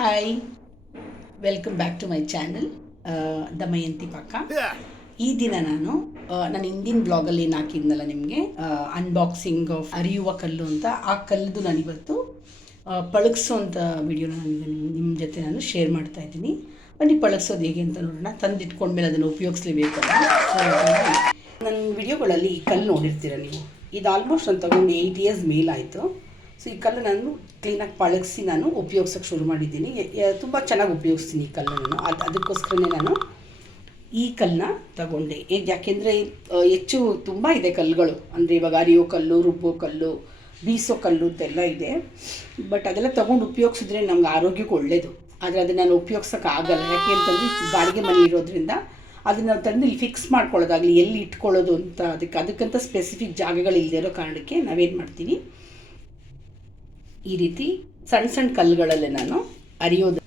Hi welcome back to my channel Damayanti ಪಕ್ಕ ಈ ದಿನ ನಾನು ನಾನು ನನ್ನ ಹಿಂದಿನ ಬ್ಲಾಗಲ್ಲಿ ಏನು ಹಾಕಿದ್ನಲ್ಲ ನಿಮಗೆ ಅನ್ಬಾಕ್ಸಿಂಗ್ ಆಫ್ ಅರಿಯುವ ಕಲ್ಲು ಅಂತ ಆ ಕಲ್ಲದು ನಾನು ಇವತ್ತು ಪಳಗಿಸೋಂಥ ವಿಡಿಯೋನ ನಾನು ನಿಮ್ಮ ಜೊತೆ ನಾನು ಶೇರ್ ಮಾಡ್ತಾ ಇದ್ದೀನಿ. ಬನ್ನಿ ಪಳಗಿಸೋದು ಹೇಗೆ ಅಂತ ನೋಡೋಣ. ತಂದಿಟ್ಕೊಂಡ್ಮೇಲೆ ಅದನ್ನು ಉಪಯೋಗಿಸ್ಲೇಬೇಕಲ್ಲ ನನ್ನ ವಿಡಿಯೋಗಳಲ್ಲಿ ಈ ಕಲ್ಲು ನೋಡಿರ್ತೀರ ನೀವು. ಇದು ಆಲ್ಮೋಸ್ಟ್ ನಾನು ತಗೊಂಡು ಏಯ್ಟ್ ಇಯರ್ಸ್ ಮೇಲಾಯಿತು ಸೊ ಈ ಕಲ್ಲು ನಾನು ಕ್ಲೀನಾಗಿ ಪಳಗಿಸಿ ನಾನು ಉಪಯೋಗ್ಸೋಕೆ ಶುರು ಮಾಡಿದ್ದೀನಿ. ತುಂಬ ಚೆನ್ನಾಗಿ ಉಪಯೋಗಿಸ್ತೀನಿ ಈ ಕಲ್ಲನ್ನು ಅದು, ಅದಕ್ಕೋಸ್ಕರನೇ ನಾನು ಈ ಕಲ್ಲನ್ನ ತಗೊಂಡೆ. ಯಾಕೆಂದರೆ ಹೆಚ್ಚು ತುಂಬ ಇದೆ ಕಲ್ಲುಗಳು. ಅಂದರೆ ಇವಾಗ ಅರಿಯೋ ಕಲ್ಲು, ರುಬ್ಬೋ ಕಲ್ಲು, ಬೀಸೋ ಕಲ್ಲು ಅಂತೆಲ್ಲ ಇದೆ. ಬಟ್ ಅದೆಲ್ಲ ತೊಗೊಂಡು ಉಪಯೋಗಿಸಿದ್ರೆ ನಮ್ಗೆ ಆರೋಗ್ಯಕ್ಕೆ ಒಳ್ಳೇದು. ಆದರೆ ಅದನ್ನು ನಾನು ಉಪಯೋಗ್ಸೋಕೆ ಆಗಲ್ಲ. ಯಾಕೆ ಅಂತಂದರೆ, ಬಾಡಿಗೆ ಮನೆ ಇರೋದ್ರಿಂದ ಅದನ್ನು ತಂದು ಇಲ್ಲಿ ಫಿಕ್ಸ್ ಮಾಡ್ಕೊಳ್ಳೋದಾಗಲಿ, ಎಲ್ಲಿ ಇಟ್ಕೊಳ್ಳೋದು ಅಂತ, ಅದಕ್ಕೆ, ಅದಕ್ಕಂತ ಸ್ಪೆಸಿಫಿಕ್ ಜಾಗಗಳು ಇಲ್ಲದೆ ಇರೋ ಕಾರಣಕ್ಕೆ ನಾವೇನು ಮಾಡ್ತೀವಿ? ಈ ರೀತಿ ಸಣ್ಣ ಸಣ್ಣ ಕಲ್ಲುಗಳಲ್ಲೇ ನಾನು ಅರಿಯೋದು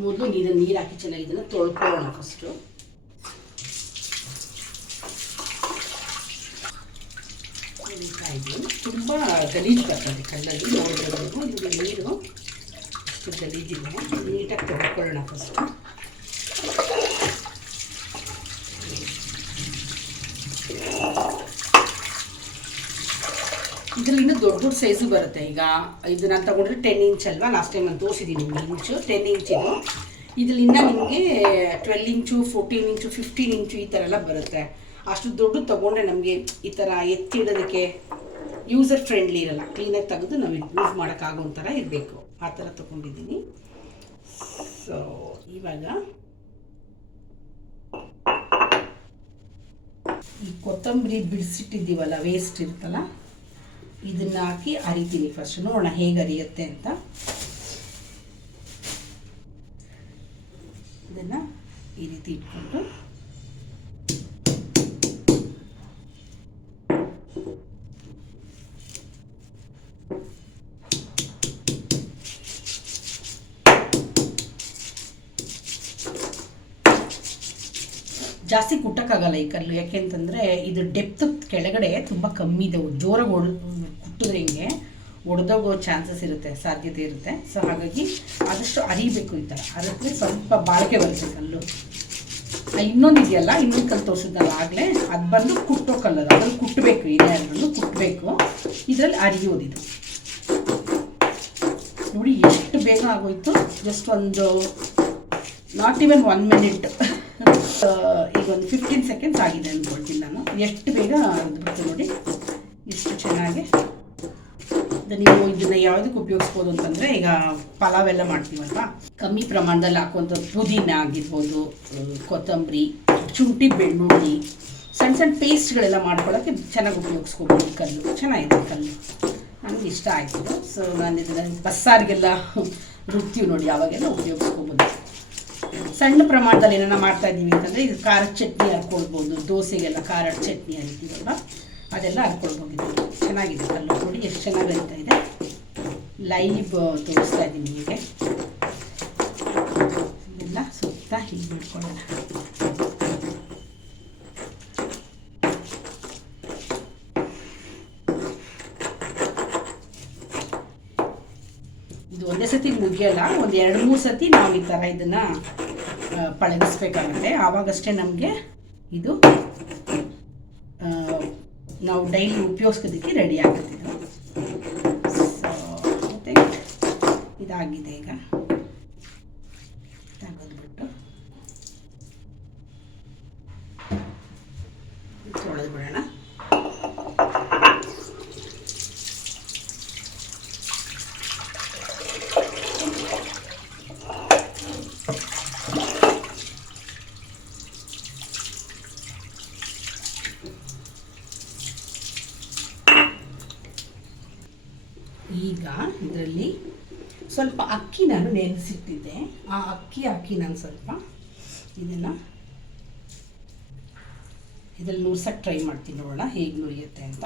ಮೊದಲು ನೀರನ್ನು ನೀರು ಹಾಕಿ ಚೆನ್ನಾಗಿ ಇದನ್ನು ತೊಳ್ಕೊಳ್ಳೋಣ ಫಸ್ಟು ತುಂಬ ಗಲೀಜು ಬರ್ತದೆ ಕಲ್ಲಲ್ಲಿ ನೋಡ್ಬೋದು ಇದು ನೀರು, ಅಷ್ಟು ಗಲೀಜಿದೆ ನೀಟಾಗಿ ತೊಳ್ಕೊಳ್ಳೋಣ ಫಸ್ಟು ದೊಡ್ಡ ಸೈಜು ಬರುತ್ತೆ. ಈಗ ಇದು ನಾನು ತಗೊಂಡ್ರೆ ಟೆನ್ ಇಂಚ್ ಅಲ್ವಾ? ಲಾಸ್ಟ್ ಟೈಮ್ ನಾನು ತೋರಿಸಿದ್ದೀನಿ ನಿಮಗೆ ಇಂಚು ಟೆನ್ ಇಂಚ್ ಇದು. ಇದ್ರಲ್ಲಿ ಇನ್ನೂ ನಿಮಗೆ twelve inch fourteen inch fifteen inch ಈ ಥರ ಎಲ್ಲ ಬರುತ್ತೆ. ಅಷ್ಟು ದೊಡ್ಡ ತೊಗೊಂಡ್ರೆ ನಮಗೆ ಈ ಥರ ಎತ್ತಿಡೋದಕ್ಕೆ ಯೂಸರ್ ಫ್ರೆಂಡ್ಲಿ ಇರಲ್ಲ. ಕ್ಲೀನಾಗಿ ತೆಗೆದು ನಾವು ಯೂಸ್ ಮಾಡೋಕ್ಕಾಗೋ ಥರ ಇರಬೇಕು. ಆ ಥರ ತೊಗೊಂಡಿದ್ದೀನಿ. ಸೊ ಇವಾಗ ಈ ಕೊತ್ತಂಬರಿ ಬಿಡಿಸಿಟ್ಟಿದ್ದೀವಲ್ಲ ವೇಸ್ಟ್ ಇರುತ್ತಲ್ಲ ಇದನ್ನ ಹಾಕಿ ಅರಿತೀನಿ ಫಸ್ಟ್ ನೋಡೋಣ ಹೇಗೆ ಅರಿಯುತ್ತೆ ಅಂತ. ಇದನ್ನ ಈ ರೀತಿ ಇಟ್ಕೊಂಡು ಜಾಸ್ತಿ ಕುಟ್ಟಕ್ಕಾಗಲ್ಲ ಈ ಕಲ್ಲು. ಯಾಕೆಂತಂದರೆ ಇದು ಡೆಪ್ತ್ ಕೆಳಗಡೆ ತುಂಬ ಕಮ್ಮಿ ಇದೆ. ಜೋರಾಗಿ ಒಡ್, ಕುಟ್ಟಿದ್ರೆ ಹಿಂಗೆ ಒಡೆದೋಗೋ ಚಾನ್ಸಸ್ ಇರುತ್ತೆ, ಸಾಧ್ಯತೆ ಇರುತ್ತೆ. ಸೊ ಹಾಗಾಗಿ ಆದಷ್ಟು ಅರಿಬೇಕು ಈ ಥರ ಅದಕ್ಕೆ ಸ್ವಲ್ಪ ಬಾಳಿಕೆ ಬರುತ್ತೆ ಕಲ್ಲು. ಇನ್ನೊಂದು ಇದೆಯಲ್ಲ, ಇನ್ನೊಂದು ಕಲ್ಲು ತೋರಿಸಿದ್ನಲ್ಲ ಆಗಲೇ, ಅದು ಬಂದು ಕುಟ್ಟೋ ಕಲ್ಲು ಅದರಲ್ಲಿ ಕುಟ್ಟಬೇಕು ಇದೇ ಅದರಲ್ಲೂ ಕುಟ್ಟಬೇಕು ಇದರಲ್ಲಿ ಅರಿಯೋದು ಇದು. ನೋಡಿ, ಎಷ್ಟು ಬೇಗ ಆಗೋಯ್ತು. ಜಸ್ಟ್ ಒಂದು ನಾಟ್ ಇವನ್ ಒನ್ ಮಿನಿಟ್ ಈಗ ಒಂದು ಫಿಫ್ಟೀನ್ ಸೆಕೆಂಡ್ಸ್ ಆಗಿದೆ ಅಂದ್ಕೊಳ್ತೀನಿ ನಾನು. ಎಷ್ಟು ಬೇಗ ಅರ್ದ್ಬಿಡ್ತು ನೋಡಿ? ಇಷ್ಟು ಚೆನ್ನಾಗಿ. ನೀವು ಇದನ್ನ ಯಾವುದಕ್ಕೆ ಉಪಯೋಗಿಸ್ಬೋದು ಅಂತಂದರೆ ಈಗ ಪಲಾವ್ ಎಲ್ಲ ಮಾಡ್ತೀವಲ್ವಾ? ಕಮ್ಮಿ ಪ್ರಮಾಣದಲ್ಲಿ ಹಾಕುವಂಥ ಪುದೀನ ಆಗಿರ್ಬೋದು ಕೊತ್ತಂಬರಿ, ಶುಂಠಿ, ಬೆಳ್ಳುಳ್ಳಿ, ಸಣ್ಣ ಸಣ್ಣ ಪೇಸ್ಟ್ಗಳೆಲ್ಲ ಮಾಡ್ಕೊಳ್ಳೋಕ್ಕೆ ಚೆನ್ನಾಗಿ ಉಪಯೋಗಿಸ್ಕೋಬೋದು ಕಲ್ಲು. ಚೆನ್ನಾಗಿದೆ ಕಲ್ಲು. ನನಗೆ ಇಷ್ಟ ಆಯಿತು. ಸೊ ನಾನು ಇದನ್ನು ಬಸ್ಸಾರಿಗೆಲ್ಲ ರುಬ್ತೀವಿ ನೋಡಿ, ಯಾವಾಗೆಲ್ಲ ಉಪಯೋಗಿಸ್ಕೋಬೋದು. ಸಣ್ಣ ಪ್ರಮಾಣದಲ್ಲಿ ಏನಾರ ಮಾಡ್ತಾ ಇದ್ದೀವಿ ಅಂತಂದರೆ ಇದು ಖಾರದ ಚಟ್ನಿ ಹಾಕ್ಕೊಳ್ಬೋದು, ದೋಸೆಗೆಲ್ಲ ಖಾರದ ಚಟ್ನಿ ಹರಿತೀವಲ್ವ ಅದೆಲ್ಲ ಹಾಕ್ಕೊಳ್ಬೋದು. ಚೆನ್ನಾಗಿದೆ ಕಲ್ಲು ನೋಡಿ, ಎಷ್ಟು ಚೆನ್ನಾಗಿ ಹರಿತಾ ಇದೆ. ಲೈವ್ ತೋರಿಸ್ತಾ ಇದ್ದೀನಿ ನಿಮಗೆ. ಎಲ್ಲ ಸುತ್ತ ಹೀಗೆ ಮಾಡ್ಕೊಳ್ಳೋಣ ಒಂದೇ ಸತಿ ಮುಗಿಯಲ್ಲ, ಒಂದು ಎರಡು ಮೂರು ಸತಿ ನಾವು ಈ ಥರ ಇದನ್ನು ಪಳಗಿಸ್ಬೇಕಾಗುತ್ತೆ. ಆವಾಗಷ್ಟೇ ನಮಗೆ ಇದು ನಾವು ಡೈಲಿ ಉಪಯೋಗಿಸೋದಕ್ಕೆ ರೆಡಿ ಆಗುತ್ತೆ. ಸೊ ಇದಾಗಿದೆ ಈಗ. ಈಗ ಇದರಲ್ಲಿ ಸ್ವಲ್ಪ ಅಕ್ಕಿ ನಾನು ನೆನೆಸಿಟ್ಟಿದ್ದೆ. ಆ ಅಕ್ಕಿ ಹಾಕಿ ನಾನು ಸ್ವಲ್ಪ ಇದನ್ನು ಇದರಲ್ಲಿ ನುರ್ಸಕ್ಕೆ ಟ್ರೈ ಮಾಡ್ತೀನಿ ನೋಡೋಣ, ಹೇಗೆ ನುರಿಯುತ್ತೆ ಅಂತ.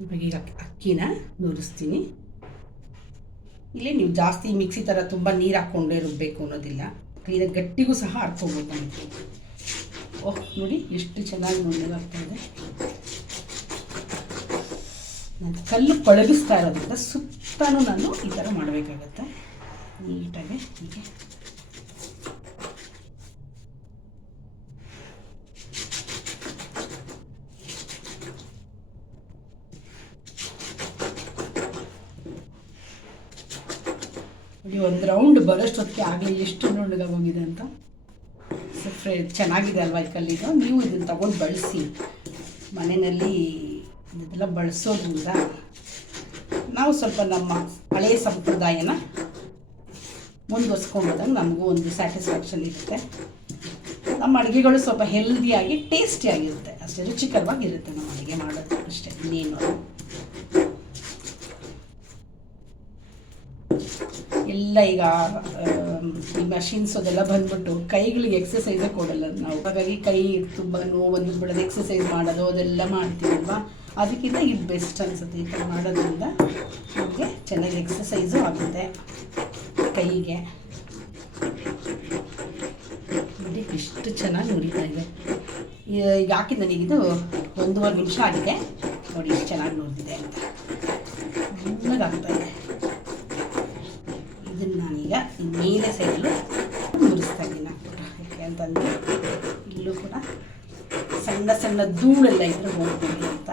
ಇವಾಗ ಈಗ ಅಕ್ಕಿ- ಅಕ್ಕಿನ ನುರಿಸ್ತೀನಿ. ಇಲ್ಲಿ ನೀವು ಜಾಸ್ತಿ ಮಿಕ್ಸಿ ಥರ ತುಂಬ ನೀರು ಹಾಕ್ಕೊಂಡೇ ರುಬ್ಬೇಕು ಅನ್ನೋದಿಲ್ಲ. ಕ್ಲೀನಾಗಿ ಗಟ್ಟಿಗೂ ಸಹ ಹಾಕ್ಕೊಬೋದು ನಮಗೆ ಓಹ್, ನೋಡಿ ಎಷ್ಟು ಚೆನ್ನಾಗಿ ನುಣ್ಣಗಾಗ್ತಾ ಇದೆ. ಕಲ್ಲು ಪಳಗಿಸ್ತಾ ಇರೋದ್ರಿಂದ ಸುತ್ತಾನು ನಾನು ಈ ಥರ ಮಾಡಬೇಕಾಗತ್ತೆ. ನೀಟಾಗಿ ಹೀಗೆ. ನೋಡಿ, ಒಂದು ರೌಂಡ್ ಬರೋಷ್ಟೊತ್ತಿಗೆ ಆಗಲಿ ಎಷ್ಟು ನುಣ್ಣಗಾಗಿ ಹೋಗಿದೆ ಅಂತ. ಸೊ ಚೆನ್ನಾಗಿದೆ ಅಲ್ವಾ ಈ ಕಲ್ಲಿದು? ನೀವು ಇದನ್ನು ತಗೊಂಡು ಬಳಸಿ. ಮನೆಯಲ್ಲಿ ಇದೆಲ್ಲ ಬಳಸೋದ್ರಿಂದ ನಾವು ಸ್ವಲ್ಪ ನಮ್ಮ ಹಳೆಯ ಸಂಪ್ರದಾಯನ ಮುಂದುವರ್ಸ್ಕೊಂಡೋದಾಗ ನಮಗೂ ಒಂದು ಸ್ಯಾಟಿಸ್ಫ್ಯಾಕ್ಷನ್ ಇರುತ್ತೆ. ನಮ್ಮ ಅಡುಗೆಗಳು ಸ್ವಲ್ಪ ಹೆಲ್ದಿಯಾಗಿ ಟೇಸ್ಟಿಯಾಗಿರುತ್ತೆ ಅಷ್ಟೇ ರುಚಿಕರವಾಗಿರುತ್ತೆ ನಮ್ಮ ಅಡುಗೆ ಮಾಡೋದು ಅಷ್ಟೇ, ಇನ್ನೇನು ಎಲ್ಲ ಈಗ ಈ ಮಷಿನ್ಸ್ ಅದೆಲ್ಲ ಬಂದ್ಬಿಟ್ಟು ಕೈಗಳಿಗೆ ಎಕ್ಸಸೈಸೇ ಕೊಡಲ್ಲ ನಾವು. ಹಾಗಾಗಿ ಕೈ ತುಂಬ ನೋವು ಬಿಡೋದು ಎಕ್ಸಸೈಸ್ ಮಾಡೋದು ಅದೆಲ್ಲ ಮಾಡ್ತೀವಲ್ವಾ? ಅದಕ್ಕಿಂತ ಇದು ಬೆಸ್ಟ್ ಅನಿಸುತ್ತೆ ಈ ಥರ ಮಾಡೋದ್ರಿಂದ. ನಮಗೆ ಚೆನ್ನಾಗಿ ಎಕ್ಸಸೈಸು ಆಗುತ್ತೆ ಕೈಗೆ. ನೋಡಿ, ಎಷ್ಟು ಚೆನ್ನಾಗಿ ನುರಿತಾ ಇದೆ. ಈಗ ನನಗಿದು ಒಂದೂವರೆ ನಿಮಿಷ ಆಗಿದೆ. ನೋಡಿ, ಎಷ್ಟು ಚೆನ್ನಾಗಿ ನುರಿದಿದೆ ಅಂತ. ಚೆನ್ನಾಗಾಗ್ತಾ ಇದೆ. ಇದನ್ನು ನಾನೀಗ ಮೇಲೆ ಸೈಡಲ್ಲೂ ಮುರಿಸ್ತಾ ಇದ್ದೀನಿ. ಯಾಕೆ ಅಂತಂದರೆ ಇಲ್ಲೂ ಕೂಡ ಸಣ್ಣ ಸಣ್ಣ ಧೂಳೆಲ್ಲ ಇದ್ರೆ ಹೋಗ್ತೀನಿ ಅಂತ.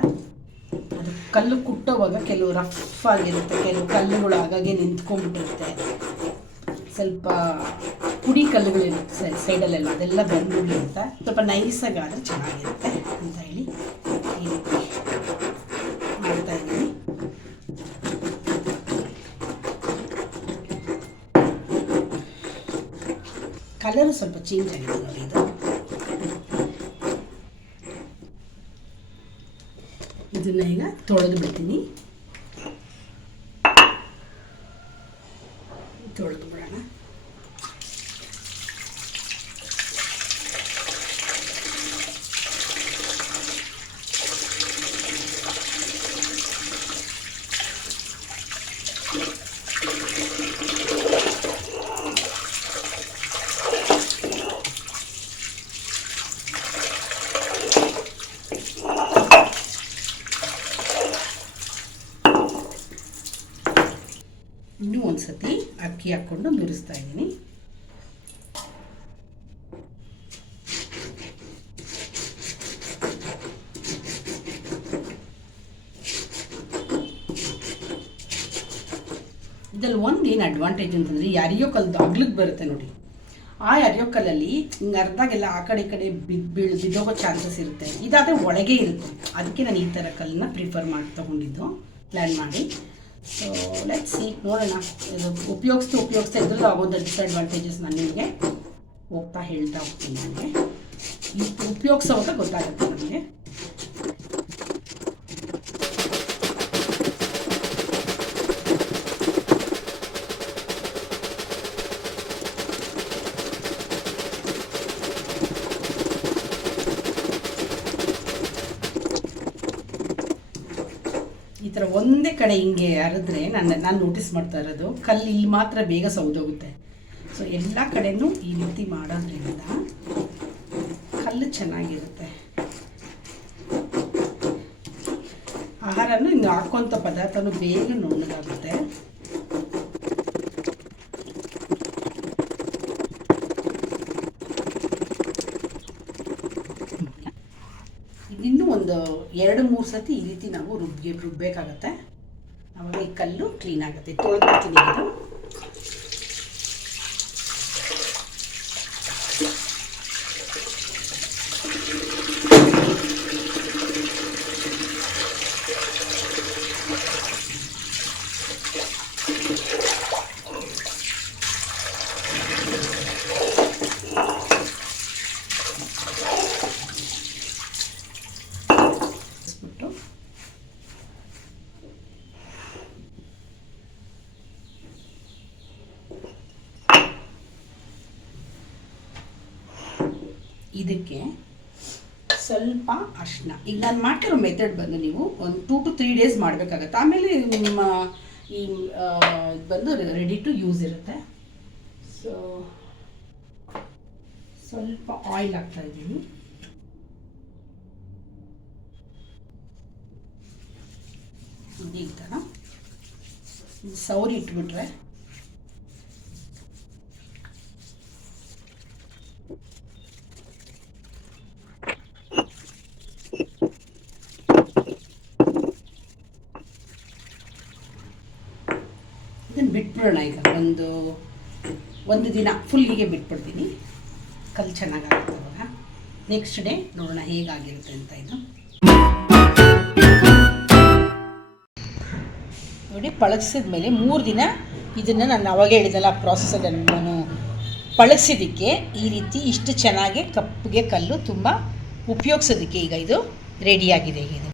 ಕಲ್ಲು ಕುಟ್ಟೋವಾಗ ಕೆಲವು ರಫ್ ಆಗಿರುತ್ತೆ, ಕೆಲವು ಕಲ್ಲುಗಳು ಆಗಾಗೆ ನಿಂತ್ಕೊಂಡ್ಬಿಟ್ಟಿರುತ್ತೆ. ಸ್ವಲ್ಪ ಪುಡಿ ಕಲ್ಲುಗಳಿರುತ್ತೆ ಸೈಡಲ್ಲೆಲ್ಲ, ಅದೆಲ್ಲ ಬಂದ್ಬಿಡ್ಲಿ ಅಂತ ಸ್ವಲ್ಪ ನೈಸಾಗಾದ್ರೆ ಚೆನ್ನಾಗಿರುತ್ತೆ ಅಂತ ಹೇಳಿ ಈ ರೀತಿ ಕಲರ್ ಸ್ವಲ್ಪ ಚೇಂಜ್ ಆಗಿದೆ ನೋಡಿ ಇದು. ಇದನ್ನ ಈಗ ತೊಳೆದು ಬಿಡ್ತೀನಿ. ಸತಿ ಅಕ್ಕಿ ಹಾಕ್ಕೊಂಡು ಮುರಿಸ್ತಾ ಇದ್ದೀನಿ. ಇದ್ರಲ್ಲಿ ಒಂದು ಏನು ಅಡ್ವಾಂಟೇಜ್ ಅಂತಂದರೆ ಈ ಅರಿಯೋ ಕಲ್ದು ಅಗ್ಲಕ್ಕೆ ಬರುತ್ತೆ ನೋಡಿ. ಆ ಕಲ್ಲಲ್ಲಿ ಹಿಂಗೆ ಅರ್ಧಾಗೆಲ್ಲ ಆ ಕಡೆ ಈ ಕಡೆ ಬಿದ್ದು ಬಿದ್ದೋಗೋ ಚಾನ್ಸಸ್ ಇರುತ್ತೆ. ಇದಾದರೆ ಒಳಗೆ ಇರುತ್ತೆ. ಅದಕ್ಕೆ ನಾನು ಈ ಥರ ಕಲ್ಲನ್ನ ಪ್ರಿಫರ್ ಮಾಡಿ ತೊಗೊಂಡಿದ್ದು. ಪ್ಲ್ಯಾನ್ ಮಾಡಿ. ಸೊ ಲೆಟ್ ಸಿ ನೋಡೋಣ. ಇದು ಉಪಯೋಗಿಸ್ತಾ ಉಪಯೋಗಿಸ್ತಾ ಇದ್ರದ್ದು ಆಗೋದು ಡಿಸ್ಅಡ್ವಾಂಟೇಜಸ್ ನಾನು ನಿಮಗೆ ಹೋಗ್ತಾ ಹೇಳ್ತಾ ಹೋಗ್ತೀನಿ ನನಗೆ ಉಪಯೋಗಿಸೋವಾಗ ಗೊತ್ತಾಗುತ್ತೆ ನನಗೆ ಈ ಥರ ಒಂದೇ ಕಡೆ ಹಿಂಗೆ ಅರಿದ್ರೆ ನಾನು ನಾನು ನೋಟಿಸ್ ಮಾಡ್ತಾ ಇರೋದು, ಕಲ್ಲು ಇಲ್ಲಿ ಮಾತ್ರ ಬೇಗ ಸೌದೋಗುತ್ತೆ. ಸೊ ಎಲ್ಲ ಕಡೆನೂ ಈ ರೀತಿ ಮಾಡೋದ್ರಿಂದ ಕಲ್ಲು ಚೆನ್ನಾಗಿರುತ್ತೆ. ಆಹಾರನೂ ಹಿಂಗೆ ಹಾಕೋಂಥ ಪದಾರ್ಥನೂ ಬೇಗ ನುಣ್ಣಗಾಗುತ್ತೆ ಇನ್ನೂ ಒಂದು ಎರಡು ಮೂರು ಸತಿ ಈ ರೀತಿ ನಾವು ರುಬ್ಬಿ ರುಬ್ಬೇಕಾಗತ್ತೆ. ಆವಾಗ ಈ ಕಲ್ಲು ಕ್ಲೀನ್ ಆಗುತ್ತೆ. ತೊಳೆದ್ಬಿಡ್ತೀನಿ ಇದು ಬಿಟ್ಟು ಇದಕ್ಕೆ ಸ್ವಲ್ಪ ಅರ್ಶಿನ ಈಗ ನಾನು ಮಾಡ್ತಿರೋ ಮೆಥಡ್ ಬಂದು ನೀವು ಒಂದು ಟೂ ಟು ತ್ರೀ ಡೇಸ್ ಮಾಡಬೇಕಾಗತ್ತೆ. ಆಮೇಲೆ ನಿಮ್ಮ ಈ ಬಂದು ರೆಡಿ ಟು ಯೂಸ್ ಇರುತ್ತೆ. ಸೊ ಸ್ವಲ್ಪ ಆಯಿಲ್ ಹಾಕ್ತಾ ಇದ್ದೀನಿ. ಥರ ಸೌರಿ ಇಟ್ಬಿಟ್ರೆ? ಇದನ್ನು ಬಿಟ್ಬಿಡೋಣ ಈಗ. ಒಂದು ಒಂದು ದಿನ ಫುಲ್ಲಿಗೆ ಬಿಟ್ಬಿಡ್ತೀನಿ. ಕಲ್ಲು ಚೆನ್ನಾಗಾಗುತ್ತೆ ಅವಾಗ. ನೆಕ್ಸ್ಟ್ ಡೇ ನೋಡೋಣ ಹೇಗಾಗಿರುತ್ತೆ ಅಂತ ಇದು. ಪಳಗಿಸಿದ ಮೇಲೆ ಮೂರು ದಿನ ಇದನ್ನು ನಾನು ಅವಾಗೇ ಹೇಳಿದಲ್ಲ ಪ್ರಾಸೆಸ್ ನಾನು ಪಳಗಿಸಿದ್ದಕ್ಕೆ ಈ ರೀತಿ ಇಷ್ಟು ಚೆನ್ನಾಗಿ ಕಪ್ಪಗೆ ಕಲ್ಲು ತುಂಬ ಉಪಯೋಗಿಸೋದಕ್ಕೆ ಈಗ ಇದು ರೆಡಿಯಾಗಿದೆ ಈಗ ಇದು